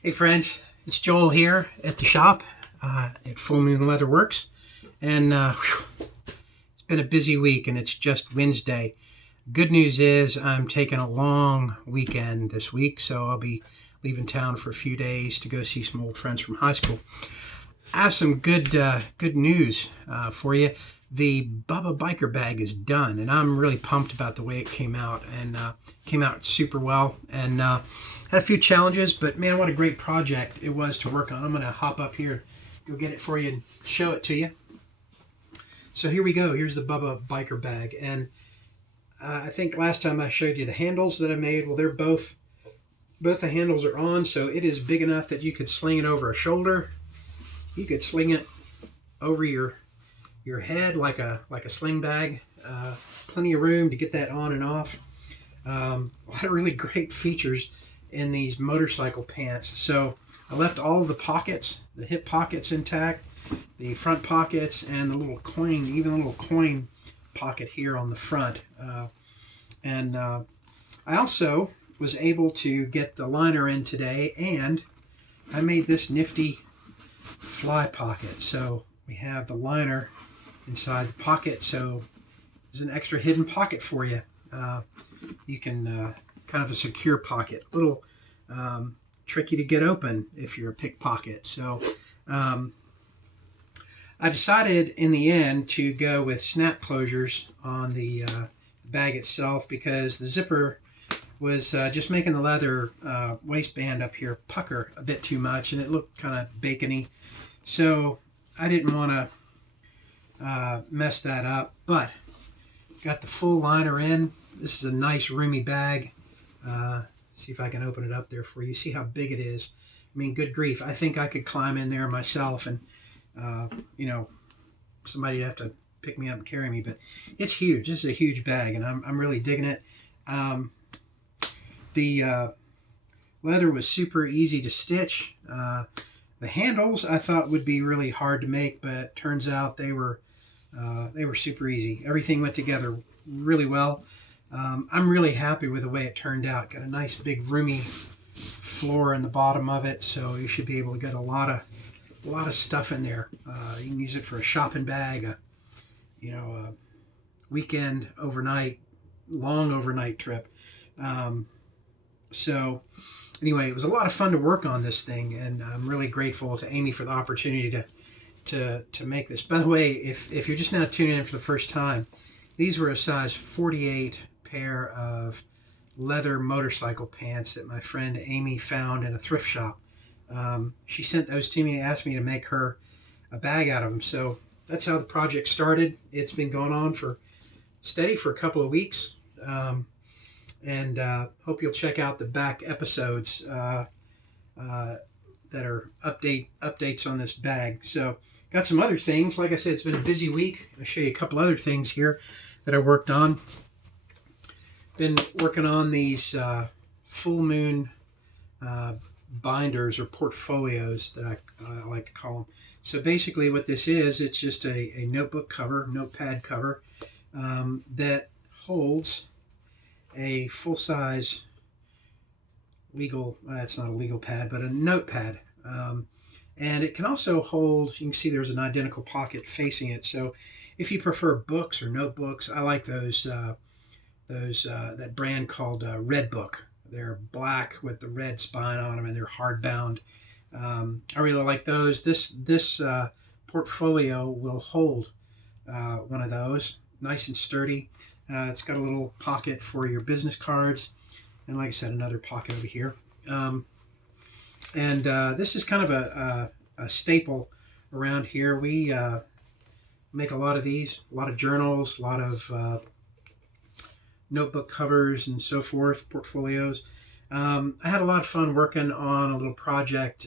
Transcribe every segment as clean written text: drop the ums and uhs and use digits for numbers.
Hey friends, it's Joel here at the shop at Fullmoon Leatherworks, and it's been a busy week, and it's just Wednesday. Good news is I'm taking a long weekend this week, so I'll be leaving town for a few days to go see some old friends from high school. I have some good news for you. The Bubba Biker bag is done, and I'm really pumped about the way it came out, and came out super well. And had a few challenges, but man, what a great project it was to work on. I'm going to hop up here, go get it for you, and show it to you. So here we go. Here's the Bubba Biker bag, and I think last time I showed you the handles that I made. Well, they're both the handles are on, so it is big enough that you could sling it over a shoulder. You could sling it over your head like a sling bag. Plenty of room to get that on and off. A lot of really great features in these motorcycle pants. So I left all of the pockets, the hip pockets intact, the front pockets, and the little coin, even the little coin pocket here on the front. And I also was able to get the liner in today, and I made this nifty fly pocket. So we have the liner inside the pocket, so there's an extra hidden pocket for you. You can kind of a secure pocket, a little tricky to get open if you're a pickpocket. So I decided in the end to go with snap closures on the bag itself, because the zipper was just making the leather waistband up here pucker a bit too much, and it looked kind of bacony. So I didn't want to mess that up, but got the full liner in. This is a nice roomy bag. See if I can open it up there for you. See how big it is. I mean, good grief. I think I could climb in there myself, and somebody'd have to pick me up and carry me, but it's huge. This is a huge bag, and I'm really digging it. The leather was super easy to stitch. The handles I thought would be really hard to make, but turns out they were super easy. Everything went together really well. I'm really happy with the way it turned out. Got a nice big roomy floor in the bottom of it, so you should be able to get a lot of stuff in there. You can use it for a shopping bag, a weekend, overnight, long overnight trip. So anyway, it was a lot of fun to work on this thing, and I'm really grateful to Amy for the opportunity to make this. By the way, if you're just now tuning in for the first time, these were a size 48 pair of leather motorcycle pants that my friend Amy found in a thrift shop. She sent those to me and asked me to make her a bag out of them. So that's how the project started. It's been going on for a couple of weeks. And hope you'll check out the back episodes that are updates on this bag. So got some other things. Like I said, it's been a busy week. I'll show you a couple other things here that I worked on. Been working on these full moon binders or portfolios that I like to call them. So basically what this is, it's just a notebook cover, notepad cover that holds a full-size it's not a legal pad, but a notepad. And it can also hold, you can see there's an identical pocket facing it. So if you prefer books or notebooks, I like those that brand called Red Book. They're black with the red spine on them, and they're hardbound. I really like those. This portfolio will hold one of those, nice and sturdy. It's got a little pocket for your business cards, and like I said, another pocket over here. And this is kind of a staple around here. We make a lot of these, a lot of journals, a lot of notebook covers and so forth, portfolios. I had a lot of fun working on a little project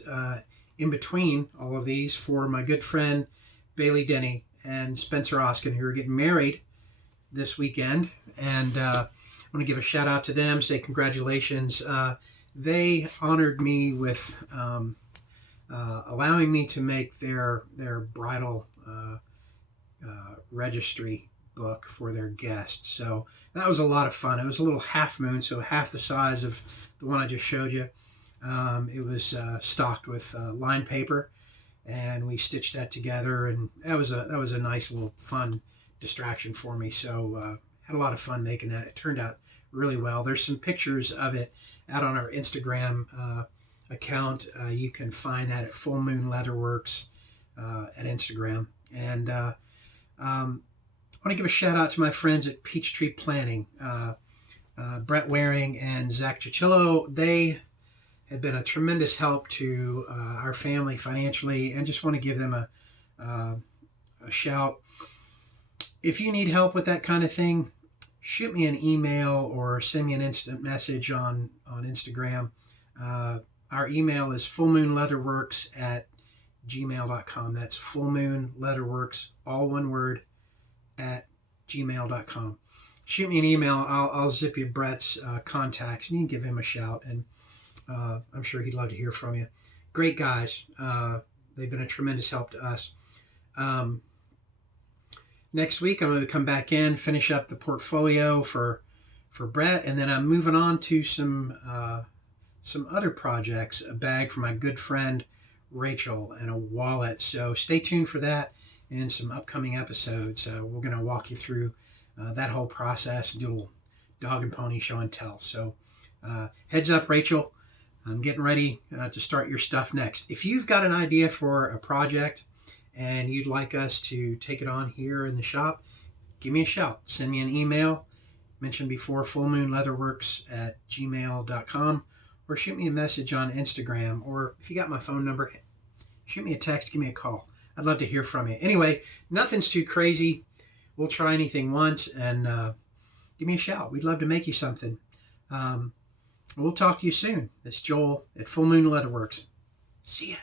in between all of these for my good friend Bailey Denny and Spencer Oskin, who are getting married this weekend. And I want to give a shout out to them, say congratulations. They honored me with allowing me to make their bridal registry book for their guests. So that was a lot of fun. It was a little half moon, so half the size of the one I just showed you. It was stocked with line paper, and we stitched that together, and that was a nice little fun distraction for me. So had a lot of fun making that. It turned out really well. There's some pictures of it out on our Instagram account. You can find that at Fullmoon Leatherworks at Instagram. And I want to give a shout out to my friends at Peachtree Planning, Brett Waring and Zach Chichillo. They have been a tremendous help to our family financially, and just want to give them a shout. If you need help with that kind of thing, shoot me an email or send me an instant message on Instagram. Our email is fullmoonleatherworks at gmail.com. That's fullmoonleatherworks, all one word, at gmail.com. Shoot me an email. I'll zip you Brett's contacts, and you can give him a shout, and I'm sure he'd love to hear from you. Great guys. They've been a tremendous help to us. Next week, I'm going to come back in, finish up the portfolio for Brett, and then I'm moving on to some other projects, a bag for my good friend Rachel, and a wallet. So stay tuned for that in some upcoming episodes. We're going to walk you through that whole process, do a little dog and pony show and tell. So heads up, Rachel. I'm getting ready to start your stuff next. If you've got an idea for a project and you'd like us to take it on here in the shop, give me a shout. Send me an email. Mentioned before, fullmoonleatherworks at gmail.com, or shoot me a message on Instagram, or if you got my phone number, shoot me a text, give me a call. I'd love to hear from you. Anyway, nothing's too crazy. We'll try anything once, and give me a shout. We'd love to make you something. We'll talk to you soon. It's Joel at Full Moon Leatherworks. See ya.